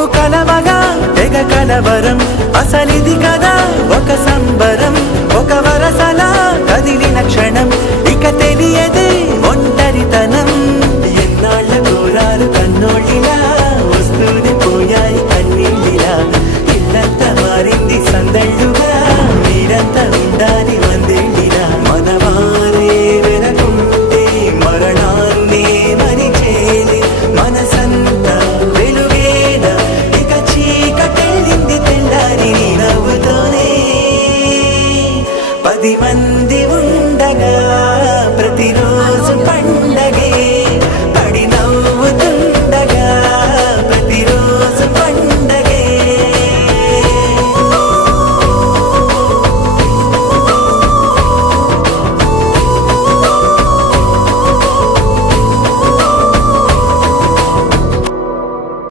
కొంగు కలవగా తెగ కలవరం అసలిది కదా ఒక సంబరం ఒక వరసలా కదిలిన క్షణం